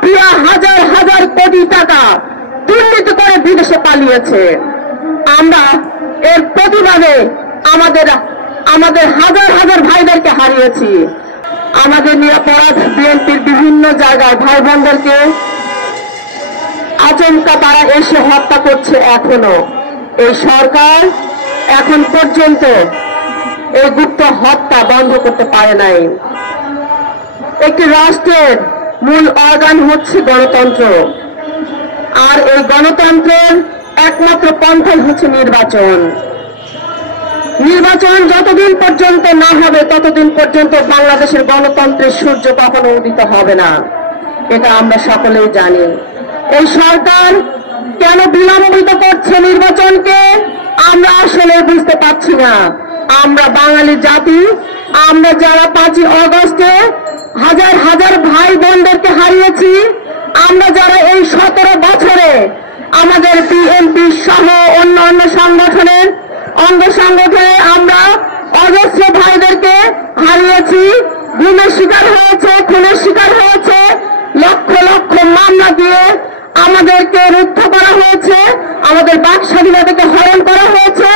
Mafia হাজার হাজার কোটি টাকা দুর্নীতি করে বিদেশে পালিয়েছে। আমরা এর প্রতিবাদে আমাদের আমাদের হাজার হাজার ভাইদেরকে হারিয়েছি। আমাদের নিরাপরাধ বিএনপির বিভিন্ন জায়গায় ভাই বোনদেরকে আচমকা তারা এসে হত্যা করছে। এখনো এই সরকার এখন পর্যন্ত এই গুপ্ত হত্যা বন্ধ করতে পারে নাই। একটি রাষ্ট্রের মূল অর্গান হচ্ছে গণতন্ত্র, আর এই গণতন্ত্রের একমাত্র পন্থা হচ্ছে নির্বাচন। নির্বাচন যতদিন পর্যন্ত না হবে ততদিন পর্যন্ত বাংলাদেশের গণতন্ত্রের সূর্য কখনো উদিত হবে না, এটা আমরা সকলেই জানি। এই সরকার কেন বিলম্বিত করছে নির্বাচনকে আমরা আসলে বুঝতে পারছি না। আমরা বাঙালি জাতি, আমরা যারা 5ই আগস্টে হাজার হাজার ভাই বোনদেরকে হারিয়েছি, আমরা যারা এই 17 বছরে আমাদের বিএনপি সহ অন্য সংগঠনের অঙ্গ সংগঠনে আমরা অজস্র ভাইদেরকে হারিয়েছি, গুমের শিকার হয়েছে, খুনের শিকার হয়েছে, লক্ষ লক্ষ মামলা দিয়ে আমাদেরকে রুদ্ধ করা হয়েছে, আমাদের বাক স্বাধীনতাকে হরণ করা হয়েছে।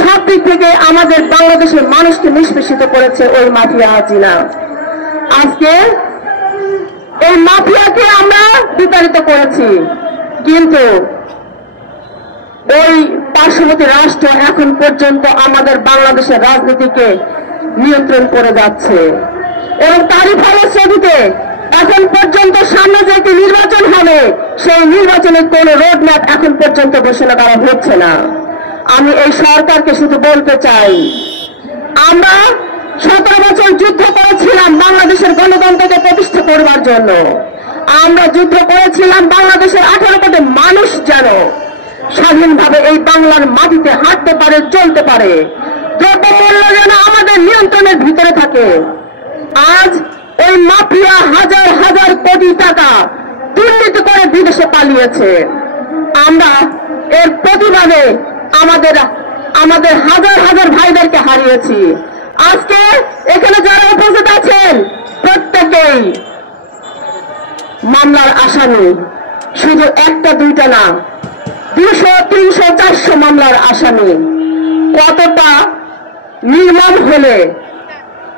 সব দিক থেকে আমাদের বাংলাদেশের মানুষকে নিষ্পেষিত করেছে ওই মাফিয়া হাসিনা। আজকে এই মাফিয়াকে আমরা বিতাড়িত করেছি, কিন্তু ওই পার্শ্ববর্তী রাষ্ট্র এখন পর্যন্ত আমাদের বাংলাদেশের রাজনীতিকে নিয়ন্ত্রণ করে যাচ্ছে, এবং তারই ফলশ্রুতিতে এখন পর্যন্ত সামনে যে একটি নির্বাচন হবে সেই নির্বাচনের কোন রোড ম্যাপ এখন পর্যন্ত ঘোষণা করা হচ্ছে না। আমি এই সরকারকে শুধু বলতে চাই, আমরা 17 বছর যুদ্ধ করেছিলাম বাংলাদেশের গণতন্ত্রকে প্রতিষ্ঠা করবার জন্য। আমরা যুদ্ধ করেছিলাম বাংলাদেশের 18 কোটি মানুষ যেন স্বাধীনভাবে এই বাংলার মাটিতে হাঁটতে পারে, চলতে পারে, দ্রব্যমূল্য যেন আমাদের নিয়ন্ত্রণের ভিতরে থাকে। আজ ওই মাফিয়া হাজার হাজার কোটি টাকা দুর্নীতি করে বিদেশে পালিয়েছে। আমরা এর প্রতিবাদে আমাদের হাজার হাজার ভাইদেরকে হারিয়েছি। আজকে এখানে যারা উপস্থিত আছেন প্রত্যেকেই মামলার আসামি, শুধু একটা দুইটা না, 200, 300, 400 মামলার আসামি। কতটা নির্মম হলে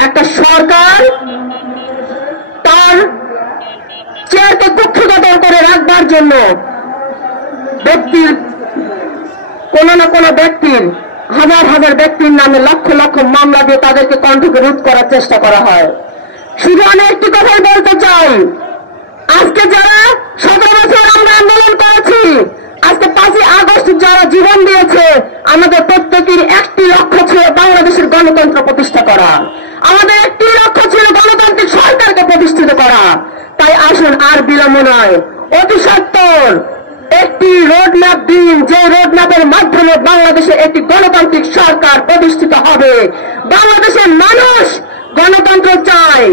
একটা সরকার তার চেয়ারকে কুক্ষিগত করে রাখবার জন্য কোন না কোন ব্যক্তির, হাজার হাজার ব্যক্তির নামে লক্ষ লক্ষ মামলা দিয়ে তাদেরকে কণ্ঠকে রোধ করার চেষ্টা করা হয়। শুধু আমি একটি কথাই বলতে চাই, আজকে যারা 17 বছর আমরা আন্দোলন করেছি, আজকে 5ই আগস্ট যারা জীবন দিয়েছে, আমাদের প্রত্যেকের একটি লক্ষ্য ছিল বাংলাদেশের গণতন্ত্র প্রতিষ্ঠা করা, আমাদের একটি লক্ষ্য ছিল গণতান্ত্রিক সরকারকে প্রতিষ্ঠিত করা। তাই আসুন আর বিলম্ব নয়, অতি সত্বর একটি রোড ম্যাপ দিন, যে রোড ম্যাপের মাধ্যমে বাংলাদেশে একটি গণতান্ত্রিক সরকার প্রতিষ্ঠিত হবে। বাংলাদেশের মানুষ গণতন্ত্র চায়।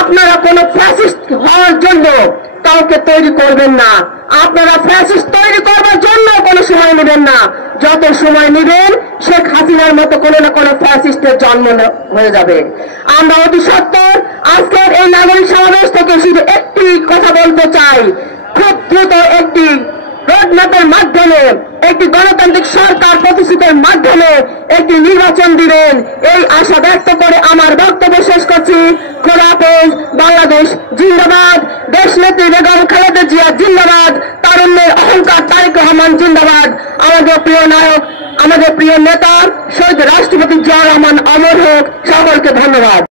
আপনারা কোন ফ্যাসিস্ট হওয়ার জন্য কাউকে তৈরি করবেন না, আপনারা ফ্যাসিস্ট তৈরি করবার জন্য কোনো সময় নেবেন না। যত সময় নেবেন শেখ হাসিনার মতো কোনো না কোনো ফ্যাসিস্টের জন্ম হয়ে যাবে। আমরা অতি সত্বর আজকের এই নাগরিক সমাবেশ থেকে শুধু একটি কথা বলতে চাই, খুব দ্রুত একটি রোডম্যাপের মাধ্যমে, একটি গণতান্ত্রিক সরকার প্রতিষ্ঠিতের মাধ্যমে একটি নির্বাচন দিবেন, এই আশা ব্যক্ত করে আমার বক্তব্য শেষ করছি। খোদা হাফেজ। বাংলাদেশ জিন্দাবাদ। দেশনেত্রী বেগম খালেদা জিয়া জিন্দাবাদ। তারুণ্যের অহংকার তারেক রহমান জিন্দাবাদ। আমাদের প্রিয় নায়ক, আমাদের প্রিয় নেতা শহীদ রাষ্ট্রপতি জিয়া রহমান অমর হোক। সকলকে ধন্যবাদ।